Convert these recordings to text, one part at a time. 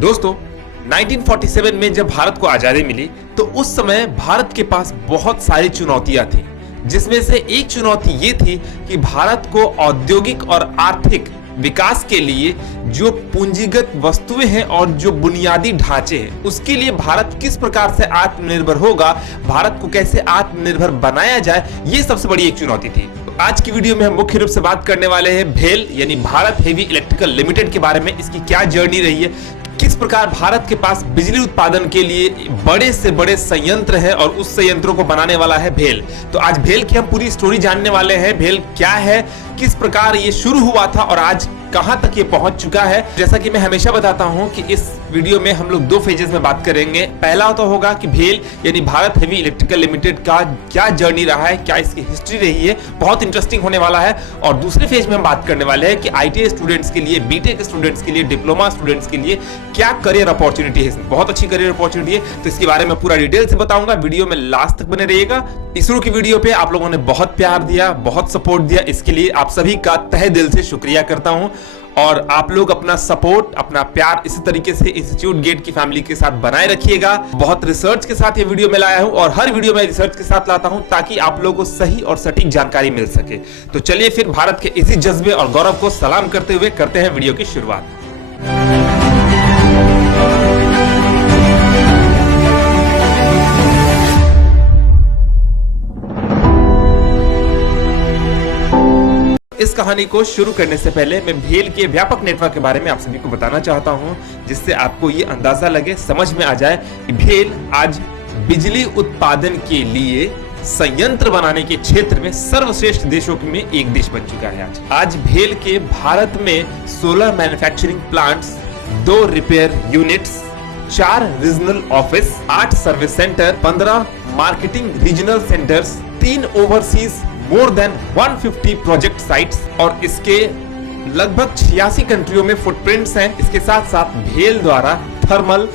दोस्तों 1947 में जब भारत को आजादी मिली तो उस समय भारत के पास बहुत सारी चुनौतियां थी, जिसमें से एक चुनौती ये थी कि भारत को औद्योगिक और आर्थिक विकास के लिए जो पूंजीगत वस्तुएं हैं और जो बुनियादी ढांचे हैं उसके लिए भारत किस प्रकार से आत्मनिर्भर होगा, भारत को कैसे आत्मनिर्भर बनाया जाए, ये सबसे बड़ी एक चुनौती थी। तो आज की वीडियो में हम मुख्य रूप से बात करने वाले हैं भेल यानी भारत हेवी इलेक्ट्रिकल लिमिटेड के बारे में। इसकी क्या जर्नी रही है, किस प्रकार भारत के पास बिजली उत्पादन के लिए बड़े से बड़े संयंत्र है और उस संयंत्रों को बनाने वाला है भेल। तो आज भेल की हम पूरी स्टोरी जानने वाले हैं। भेल क्या है, किस प्रकार ये शुरू हुआ था और आज कहां तक ये पहुंच चुका है। जैसा कि मैं हमेशा बताता हूं कि इस वीडियो में हम लोग दो फेजेस में बात करेंगे। पहला तो होगा कि भेल यानी भारत हेवी इलेक्ट्रिकल लिमिटेड का क्या जर्नी रहा है, क्या इसकी हिस्ट्री रही है, बहुत इंटरेस्टिंग होने वाला है। और दूसरे फेज में हम बात करने वाले हैं कि आईटीआई स्टूडेंट्स के लिए, बीटेक स्टूडेंट्स के लिए, डिप्लोमा स्टूडेंट्स के लिए क्या करियर अपॉर्चुनिटी है। इसमें बहुत अच्छी करियर अपॉर्चुनिटी है, तो इसके बारे में पूरा डिटेल से बताऊंगा। वीडियो में लास्ट तक बने रहिएगा। इसरो की वीडियो पे आप लोगों ने बहुत प्यार दिया, बहुत सपोर्ट दिया, इसके लिए आप सभी का तहे दिल से शुक्रिया करता हूं। और आप लोग अपना सपोर्ट, अपना प्यार इसी तरीके से इंस्टीट्यूट गेट की फैमिली के साथ बनाए रखिएगा। बहुत रिसर्च के साथ ये वीडियो में लाया हूं और हर वीडियो में रिसर्च के साथ लाता हूं ताकि आप लोगों को सही और सटीक जानकारी मिल सके। तो चलिए फिर भारत के इसी जज्बे और गौरव को सलाम करते हुए करते हैं वीडियो की शुरुआत। इस कहानी को शुरू करने से पहले मैं भेल के व्यापक नेटवर्क के बारे में आप सभी को बताना चाहता हूं, जिससे आपको ये अंदाजा लगे, समझ में आ जाए कि भेल आज बिजली उत्पादन के लिए संयंत्र बनाने के क्षेत्र में सर्वश्रेष्ठ देशों में एक देश बन चुका है। आज भेल के भारत में 16 manufacturing plants, 2 repair units, 4 regional office, 8 service centre, 15 marketing regional centres, 3 overseas more than 150 project sites और इसके लगभग 86 कंट्रियों में फुटप्रिंट्स हैं। इसके साथ साथ भेल द्वारा थर्मल,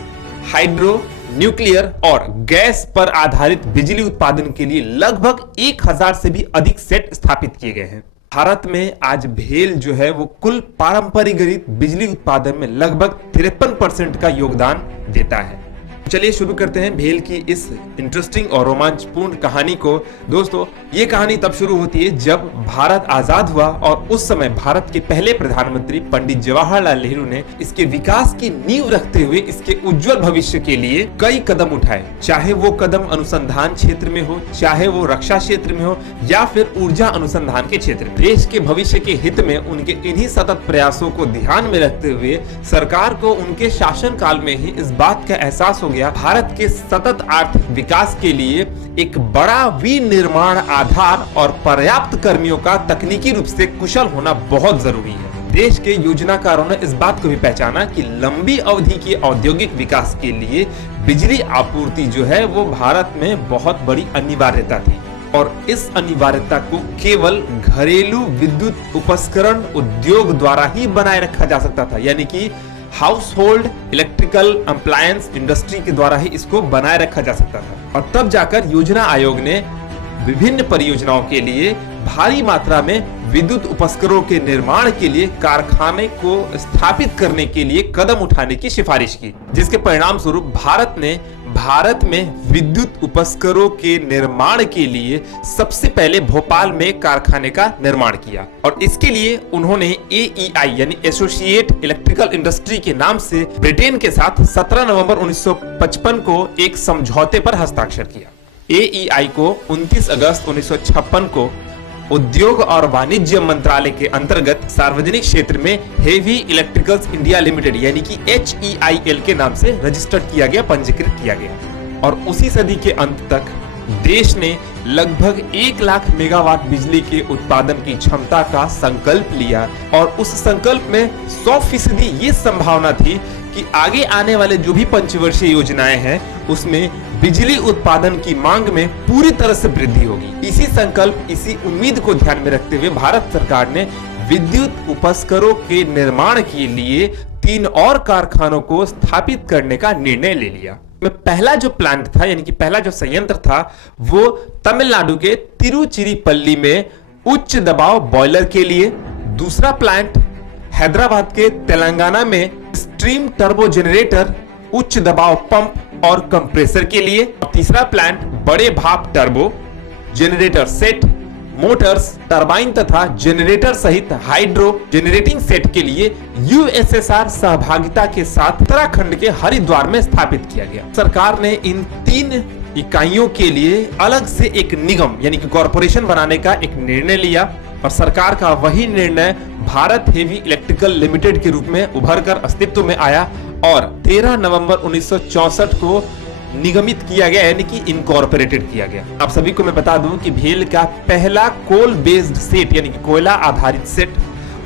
हाइड्रो, न्यूक्लियर और गैस पर आधारित बिजली उत्पादन के लिए लगभग 1000 से भी अधिक सेट स्थापित किए गए हैं। भारत में आज भेल जो है वो कुल पारंपरिक बिजली उत्पादन में लगभग 53% का योगदान देता है। चलिए शुरू करते हैं भेल की इस इंटरेस्टिंग और रोमांचपूर्ण कहानी को। दोस्तों ये कहानी तब शुरू होती है जब भारत आजाद हुआ और उस समय भारत के पहले प्रधानमंत्री पंडित जवाहरलाल नेहरू ने इसके विकास की नींव रखते हुए इसके उज्जवल भविष्य के लिए कई कदम उठाए। चाहे वो कदम अनुसंधान क्षेत्र में हो, चाहे वो रक्षा क्षेत्र में हो या फिर ऊर्जा अनुसंधान के क्षेत्र में। देश के भविष्य के हित में उनके इन्हीं सतत प्रयासों को ध्यान में रखते हुए सरकार को उनके शासन काल में ही इस बात का एहसास हो गया भारत के सतत आर्थिक विकास के लिए एक बड़ा विनिर्माण आधार और पर्याप्त कर्मियों का तकनीकी रूप से कुशल होना बहुत जरूरी है। देश के योजनाकारों ने इस बात को भी पहचाना कि लंबी अवधि के औद्योगिक विकास के लिए बिजली आपूर्ति जो है वो भारत में बहुत बड़ी अनिवार्यता थी और इस अनिवार्यता को केवल घरेलू विद्युत उपकरण उद्योग द्वारा ही बनाए रखा जा सकता था, यानी कि house hold electrical appliance industry के द्वारा ही इसको बनाए रखा जा सकता था। और तब जाकर योजना आयोग ने विभिन्न परियोजनाओं के लिए भारी मात्रा में विद्युत उपकरणों के निर्माण के लिए कारखाने को स्थापित करने के लिए कदम उठाने की सिफारिश की, जिसके परिणाम स्वरूप भारत में विद्युत उपकरणों के निर्माण के लिए सबसे पहले भोपाल में कारखाने का निर्माण किया। और इसके लिए उन्होंने AEI यानी एसोसिएट इलेक्ट्रिकल इंडस्ट्री के नाम से ब्रिटेन के साथ 17 नवंबर 1955 को एक समझौते पर हस्ताक्षर किया। AEI को 29 अगस्त 1956 को उद्योग और वाणिज्य मंत्रालय के अंतर्गत सार्वजनिक क्षेत्र में हेवी इलेक्ट्रिकल्स इंडिया लिमिटेड यानी कि HEIL के नाम से रजिस्टर्ड किया गया, पंजीकृत किया गया। और उसी सदी के अंत तक देश ने लगभग 1 लाख मेगावाट बिजली के उत्पादन की क्षमता का संकल्प लिया और उस संकल्प में 100% ये संभावना थी कि आगे आने वाले जो भी पंचवर्षीय योजनाएं हैं उसमें बिजली उत्पादन की मांग में पूरी तरह से वृद्धि होगी। इसी संकल्प, इसी उम्मीद को ध्यान में रखते हुए भारत सरकार ने विद्युत उपकरणों के निर्माण के लिए 3 और कारखानों को स्थापित करने का निर्णय ले लिया। पहला जो प्लांट था यानी कि पहला जो संयंत्र था वो तमिलनाडु के तिरुचिरापल्ली में उच्च दबाव बॉयलर के लिए, दूसरा प्लांट हैदराबाद के तेलंगाना में स्ट्रीम टर्बो जनरेटर, उच्च दबाव पंप और कंप्रेसर के लिए। तीसरा प्लांट बड़े भाप turbo generator set, Motors, turbine तथा जनरेटर सहित हाइड्रो जनरेटिंग सेट के लिए यूएसएसआर सहभागिता के साथ उत्तराखंड के हरिद्वार में स्थापित किया गया। सरकार ने इन 3 इकाइयों के लिए अलग से एक निगम यानी कि कॉरपोरेशन बनाने का एक निर्णय लिया और सरकार का वही निर्णय भारत हेवी इलेक्ट्रिकल लिमिटेड के रूप में उभर कर अस्तित्व में आया और 13 नवंबर 1964 को निगमित किया गया यानी कि इनकॉर्पोरेटेड किया गया। आप सभी को मैं बता दूं कि भेल का पहला कोल बेस्ड सेट यानी कि कोयला आधारित सेट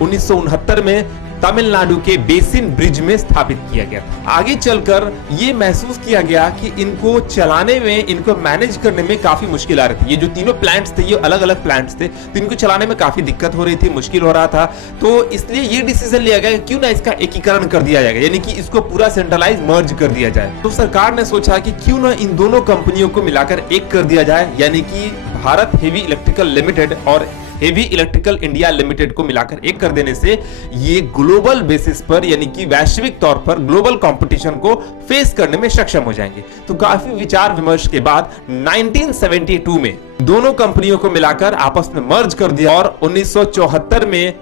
1969 में तमिलनाडु के बेसिन ब्रिज में स्थापित किया गया। आगे चलकर ये महसूस किया गया कि इनको चलाने में, इनको मैनेज करने में काफी मुश्किल आ रही थी। ये जो तीनों प्लांट्स थे, ये अलग अलग प्लांट्स थे, तो इनको चलाने में काफी दिक्कत हो रही थी, मुश्किल हो रहा था। तो इसलिए ये डिसीजन लिया गया कि क्यों ना इसका एकीकरण कर दिया जाएगा, यानी कि इसको पूरा सेंट्रलाइज मर्ज कर दिया जाए। तो सरकार ने सोचा कि क्यों ना इन दोनों कंपनियों को मिलाकर एक कर दिया जाए, यानी कि भारत हेवी इलेक्ट्रिकल लिमिटेड और हेवी इलेक्ट्रिकल इंडिया लिमिटेड को मिलाकर एक कर देने से ये ग्लोबल बेसिस पर यानी कि वैश्विक तौर पर ग्लोबल कंपटीशन को फेस करने में सक्षम हो जाएंगे। तो काफी विचार विमर्श के बाद 1972 में दोनों कंपनियों को मिलाकर आपस में मर्ज कर दिया और 1974 में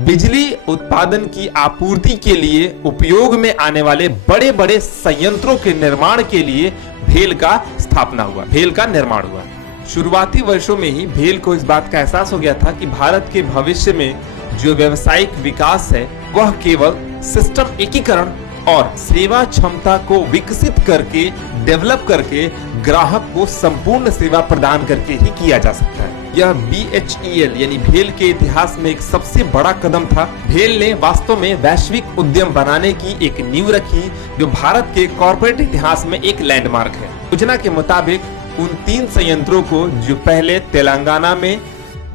बिजली उत्पादन की आपूर्ति के लिए उपयोग में आने वाले बड़े बड़े संयंत्रों के निर्माण के लिए भेल का स्थापना हुआ, भेल का निर्माण हुआ। शुरुआती वर्षों में ही भेल को इस बात का एहसास हो गया था कि भारत के भविष्य में जो व्यावसायिक विकास है वह केवल सिस्टम एकीकरण और सेवा क्षमता को विकसित करके, डेवलप करके ग्राहक को संपूर्ण सेवा प्रदान करके ही किया जा सकता है। यह BHEL यानी भेल के इतिहास में एक सबसे बड़ा कदम था। भेल ने वास्तव में वैश्विक उद्यम बनाने की एक नींव रखी जो भारत के कॉर्पोरेट इतिहास में एक लैंडमार्क है। योजना के मुताबिक उन 3 संयंत्रों को जो पहले तेलंगाना में,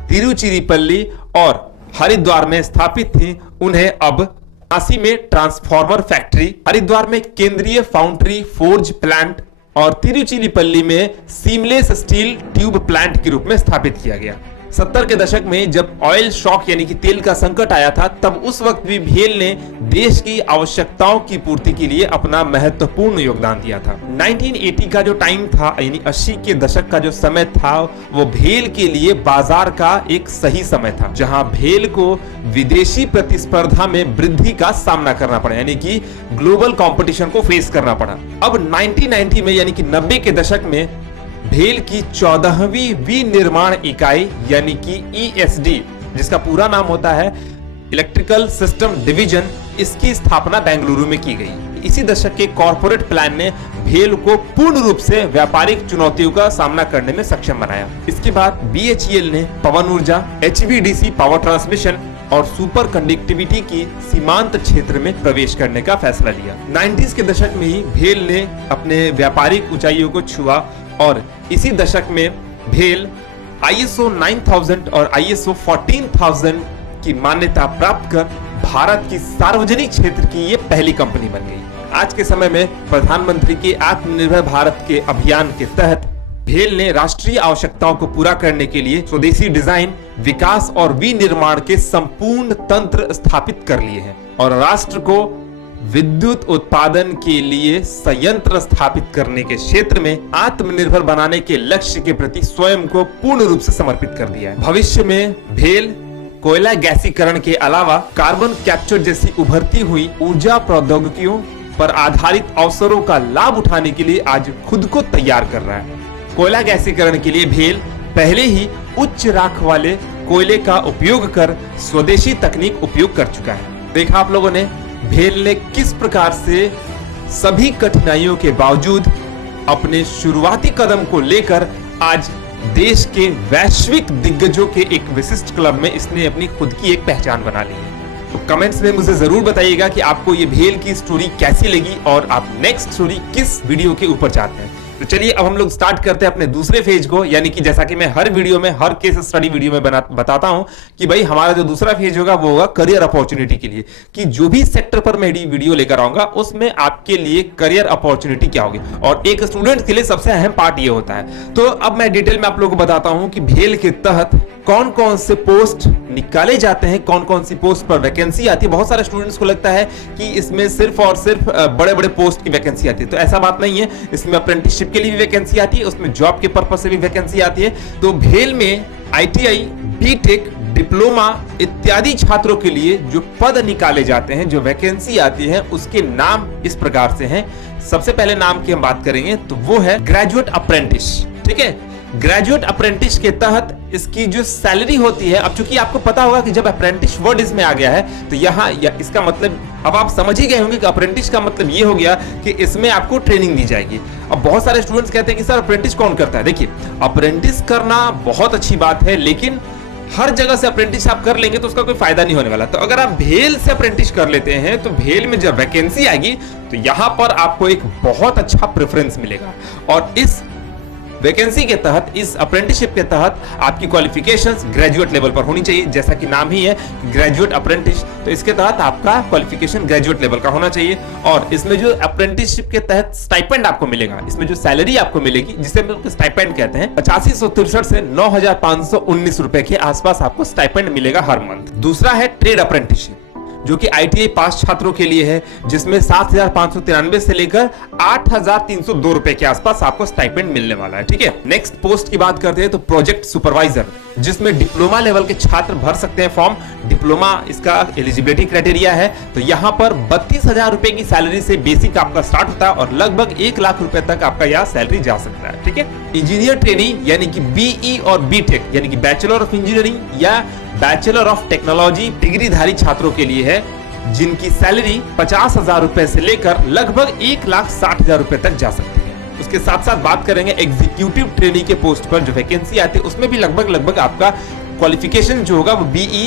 तिरुचिरापल्ली और हरिद्वार में स्थापित थी, उन्हें अब झांसी में ट्रांसफार्मर फैक्ट्री, हरिद्वार में केंद्रीय फाउंड्री फोर्ज प्लांट और तिरुचिरापल्ली में सीमलेस स्टील ट्यूब प्लांट के रूप में स्थापित किया गया। 70 के दशक में जब ऑयल शॉक यानी कि तेल का संकट आया था, तब उस वक्त भी भेल ने देश की आवश्यकताओं की पूर्ति के लिए अपना महत्वपूर्ण योगदान दिया था। 1980 का जो टाइम था यानी 80 के दशक का जो समय था, वो भेल के लिए बाजार का एक सही समय था, जहां भेल को विदेशी प्रतिस्पर्धा में वृद्धि का सामना करना पड़ा, यानी कि ग्लोबल कॉम्पिटिशन को फेस करना पड़ा। अब 1990 में यानी कि 90 के दशक में भेल की 14वीं विनिर्माण इकाई यानी कि ESD, जिसका पूरा नाम होता है इलेक्ट्रिकल सिस्टम डिवीजन, इसकी स्थापना बेंगलुरु में की गई। इसी दशक के कॉर्पोरेट प्लान ने भेल को पूर्ण रूप से व्यापारिक चुनौतियों का सामना करने में सक्षम बनाया। इसके बाद BHEL ने पवन ऊर्जा, HVDC पावर ट्रांसमिशन और सुपर कंडक्टिविटी की सीमांत क्षेत्र में प्रवेश करने का फैसला लिया। 90s के दशक में ही भेल ने अपने व्यापारिक ऊंचाइयों को छुआ और इसी दशक में भेल ISO 9000 और ISO 14000 की मान्यता प्राप्त कर भारत की सार्वजनिक क्षेत्र की ये पहली कंपनी बन गई। आज के समय में प्रधानमंत्री के आत्मनिर्भर भारत के अभियान के तहत भेल ने राष्ट्रीय आवश्यकताओं को पूरा करने के लिए स्वदेशी डिजाइन, विकास और विनिर्माण के संपूर्ण तंत्र स्थापित कर लिए हैं और राष्ट्र को विद्युत उत्पादन के लिए संयंत्र स्थापित करने के क्षेत्र में आत्मनिर्भर बनाने के लक्ष्य के प्रति स्वयं को पूर्ण रूप से समर्पित कर दिया है। भविष्य में भेल कोयला गैसीकरण के अलावा कार्बन कैप्चर जैसी उभरती हुई ऊर्जा प्रौद्योगिकियों पर आधारित अवसरों का लाभ उठाने के लिए आज खुद को तैयार कर रहा है। कोयला गैसीकरण के लिए भेल पहले ही उच्च राख वाले कोयले का उपयोग कर स्वदेशी तकनीक उपयोग कर चुका है। देखा आप लोगों ने भेल ने किस प्रकार से सभी कठिनाइयों के बावजूद अपने शुरुआती कदम को लेकर आज देश के वैश्विक दिग्गजों के एक विशिष्ट क्लब में इसने अपनी खुद की एक पहचान बना ली है। तो कमेंट्स में मुझे जरूर बताइएगा कि आपको ये भेल की स्टोरी कैसी लगी और आप नेक्स्ट स्टोरी किस वीडियो के ऊपर चाहते हैं। तो चलिए अब हम लोग स्टार्ट करते हैं अपने दूसरे फेज को, यानी कि जैसा कि मैं हर वीडियो में, हर केस स्टडी वीडियो में बताता हूं कि भाई हमारा जो दूसरा फेज होगा वो होगा करियर अपॉर्चुनिटी के लिए, कि जो भी सेक्टर पर मैं वीडियो लेकर आऊंगा उसमें आपके लिए करियर अपॉर्चुनिटी क्या होगी, और एक स्टूडेंट के लिए सबसे अहम पार्ट ये होता है। तो अब मैं डिटेल में आप लोगों को बताता हूं कि भेल के तहत कौन कौन से पोस्ट निकाले जाते हैं, कौन कौन सी पोस्ट पर वैकेंसी आती है। बहुत सारे स्टूडेंट्स को लगता है कि इसमें सिर्फ और सिर्फ बड़े बड़े पोस्ट की वैकेंसी आती है, तो ऐसा बात नहीं है। इसमें अप्रेंटिसशिप के लिए भी वैकेंसी आती है, उसमें जॉब के पर्पस से भी वैकेंसी आती है। तो भेल में ITI, बीटेक, डिप्लोमा इत्यादि छात्रों के लिए जो पद निकाले जाते हैं, जो वैकेंसी आती है, उसके नाम इस प्रकार से हैं। सबसे पहले नाम की हम बात करेंगे तो वो है ग्रेजुएट अप्रेंटिस। ठीक है, ग्रेजुएट अप्रेंटिस के तहत इसकी जो सैलरी होती है, अब चूंकि आपको पता होगा कि जब अप्रेंटिस वर्ड इसमें आ गया है तो यहाँ इसका मतलब अब आप समझ ही गए होंगे कि अप्रेंटिस का मतलब ये हो गया कि इसमें आपको ट्रेनिंग दी जाएगी। अब बहुत सारे स्टूडेंट्स कहते हैं कि सर अप्रेंटिस कौन करता है। देखिए, अप्रेंटिस करना बहुत अच्छी बात है, लेकिन हर जगह से अप्रेंटिस आप कर लेंगे तो उसका कोई फायदा नहीं होने वाला। तो अगर आप भेल से अप्रेंटिस कर लेते हैं तो भेल में जब वैकेंसी आएगी तो यहां पर आपको एक बहुत अच्छा प्रेफरेंस मिलेगा, और इस वैकेंसी के तहत, इस अप्रेंटिसशिप के तहत आपकी क्वालिफिकेशंस ग्रेजुएट लेवल पर होनी चाहिए। जैसा कि नाम ही है ग्रेजुएट अप्रेंटिस, तो इसके तहत आपका क्वालिफिकेशन ग्रेजुएट लेवल का होना चाहिए। और इसमें जो अप्रेंटिसशिप के तहत स्टाइपेंड आपको मिलेगा, इसमें जो सैलरी आपको मिलेगी, जिसे हम लोग स्टाइपेंड कहते हैं, 8563 से 9519 रुपए के आसपास आपको स्टाइपेंड मिलेगा हर मंथ। दूसरा है ट्रेड अप्रेंटिसशिप, जो कि ITI पास छात्रों के लिए है, जिसमें 7593 से लेकर 8302 रुपए के आसपास आपको स्टाइपेंड मिलने वाला है। ठीक है, नेक्स्ट पोस्ट की बात करते हैं तो प्रोजेक्ट सुपरवाइजर, जिसमें डिप्लोमा लेवल के छात्र भर सकते हैं फॉर्म। डिप्लोमा इसका एलिजिबिलिटी क्राइटेरिया है। तो यहां पर 32,000 रुपए की सैलरी से बेसिक आपका स्टार्ट होता है और लगभग 1 लाख रुपए तक आपका यह सैलरी जा सकता है। ठीक है, इंजीनियर ट्रेनी यानी कि BE और BTech यानी कि बैचलर ऑफ इंजीनियरिंग या बैचलर ऑफ टेक्नोलॉजी डिग्रीधारी छात्रों के लिए है, जिनकी सैलरी 50,000 रुपए से लेकर लगभग 1,60,000 रुपए तक जा सकती है। उसके साथ साथ बात करेंगे एग्जीक्यूटिव ट्रेनी के पोस्ट पर जो वैकेंसी आती है, उसमें भी लगभग आपका क्वालिफिकेशन जो होगा वो BE,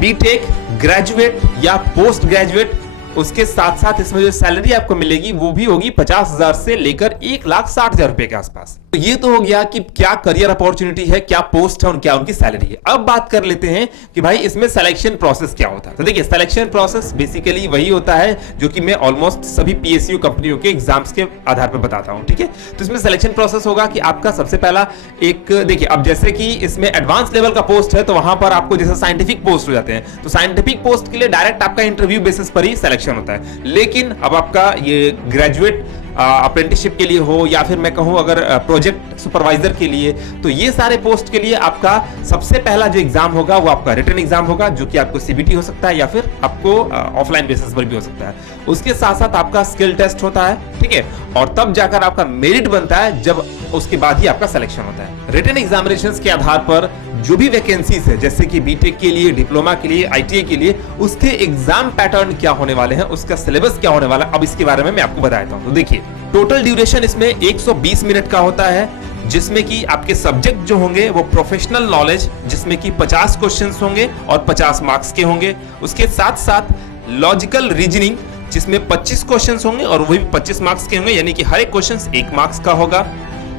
BTech, ग्रेजुएट या पोस्ट ग्रेजुएट। उसके साथ साथ इसमें जो सैलरी आपको मिलेगी वो भी होगी 50,000 से लेकर 1,60,000 रुपए के आसपास। तो ये तो हो गया कि क्या करियर अपॉर्चुनिटी है, क्या पोस्ट है और क्या उनकी सैलरी है। अब बात कर लेते हैं कि भाई इसमें सिलेक्शन प्रोसेस क्या होता है। तो देखिए, सिलेक्शन प्रोसेस बेसिकली वही होता है जो कि मैं ऑलमोस्ट सभी PSU कंपनियों के एग्जाम्स के आधार पर बताता हूं। ठीक है, तो इसमें सिलेक्शन प्रोसेस होगा कि आपका सबसे पहला एक, देखिए अब जैसे कि इसमें एडवांस लेवल का पोस्ट है तो वहां पर आपको जैसे साइंटिफिक पोस्ट हो जाते हैं, तो साइंटिफिक पोस्ट के लिए डायरेक्ट आपका इंटरव्यू बेसिस पर ही सिलेक्शन होता है। लेकिन अब आपका ये ग्रेजुएट अप्रेंटिसशिप के लिए हो या फिर मैं कहूं अगर प्रोजेक्ट सुपरवाइजर के लिए, तो ये सारे पोस्ट के लिए आपका सबसे पहला जो एग्जाम होगा वो आपका रिटन एग्जाम होगा, जो कि आपको CBT हो सकता है या फिर आपको ऑफलाइन बेसिस पर भी हो सकता है। उसके साथ साथ आपका स्किल टेस्ट होता है। ठीक है, और तब जाकर आपका मेरिट बनता है, जब उसके बाद ही आपका सिलेक्शन होता है। रिटन एग्जामिनेशंस के आधार पर जो भी वैकेंसीज है, जैसे कि BTech के लिए, डिप्लोमा के लिए, ITI के लिए, उसके एग्जाम पैटर्न क्या होने वाले हैं, उसका सिलेबस क्या होने वाला है, अब इसके बारे में मैं आपको बता देता हूं। तो देखिए, टोटल ड्यूरेशन इसमें 120 मिनट का होता है, जिसमें कि आपके सब्जेक्ट जो होंगे वो प्रोफेशनल नॉलेज, जिसमें कि 50 क्वेश्चंस होंगे और 50 मार्क्स के होंगे। उसके साथ साथ लॉजिकल रीजनिंग, जिसमें 25 क्वेश्चंस होंगे और वही 25 मार्क्स के होंगे, यानी कि हर एक क्वेश्चन 1 मार्क्स का होगा।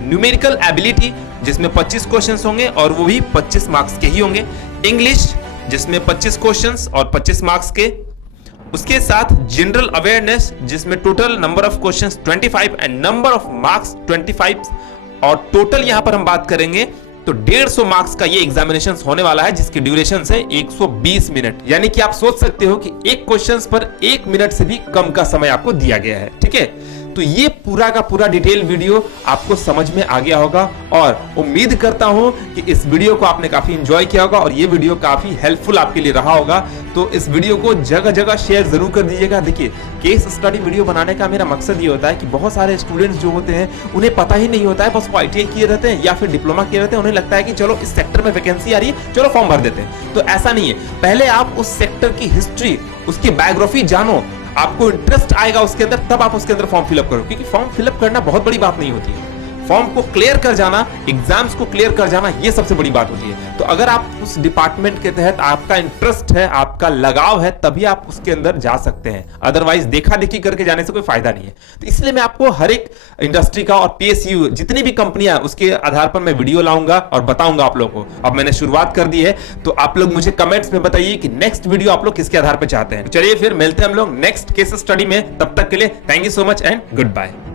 न्यूमेरिकल एबिलिटी, जिसमें 25 क्वेश्चंस होंगे और वो भी 25 मार्क्स के ही होंगे। इंग्लिश, जिसमें 25 क्वेश्चंस और 25 मार्क्स के। उसके साथ जनरल अवेयरनेस, जिसमें total number of questions 25 and number of marks 25, और टोटल यहां पर हम बात करेंगे तो 150 मार्क्स का ये एग्जामिनेशन होने वाला है, जिसकी ड्यूरेशन है 120 मिनट। यानी कि आप सोच सकते हो कि एक क्वेश्चन पर 1 मिनट से भी कम का समय आपको दिया गया है। ठीक है, तो ये पूरा का पूरा डिटेल वीडियो आपको समझ में आ गया होगा, और उम्मीद करता हूं कि इस वीडियो को आपने काफी एंजॉय किया होगा और ये वीडियो काफी हेल्पफुल आपके लिए रहा होगा। तो इस वीडियो को जगह जगह शेयर जरूर कर दीजिएगा। देखिए, केस स्टडी वीडियो बनाने का मेरा मकसद ये होता है कि बहुत सारे स्टूडेंट्स जो होते हैं उन्हें पता ही नहीं होता है, बस वो ITI किए रहते हैं या फिर डिप्लोमा किए रहते हैं, उन्हें लगता है कि चलो इस सेक्टर में वैकेंसी आ रही है, चलो फॉर्म भर देते हैं। तो ऐसा नहीं है, पहले आप उस सेक्टर की हिस्ट्री, उसकी बायोग्राफी जानो, आपको इंटरेस्ट आएगा उसके अंदर, तब आप उसके अंदर फॉर्म फिलअप करो, क्योंकि फॉर्म फिलअप करना बहुत बड़ी बात नहीं होती है। फॉर्म को क्लियर कर जाना, एग्जाम्स को क्लियर कर जाना, ये सबसे बड़ी बात होती है। तो अगर आप उस डिपार्टमेंट के तहत आपका इंटरेस्ट है, आपका लगाव है, तभी आप उसके अंदर जा सकते हैं। अदरवाइज देखा देखी करके जाने से कोई फायदा नहीं है। तो इसलिए मैं आपको हर एक इंडस्ट्री का और PSU जितनी भी कंपनियां उसके आधार पर मैं वीडियो लाऊंगा और बताऊंगा आप लोगों को। अब मैंने शुरुआत कर दी है, तो आप लोग मुझे कमेंट्स में बताइए कि नेक्स्ट वीडियो आप लोग किसके आधार पर चाहते हैं। चलिए फिर मिलते हैं हम लोग नेक्स्ट केस स्टडी में। तब तक के लिए thank you so much and good bye.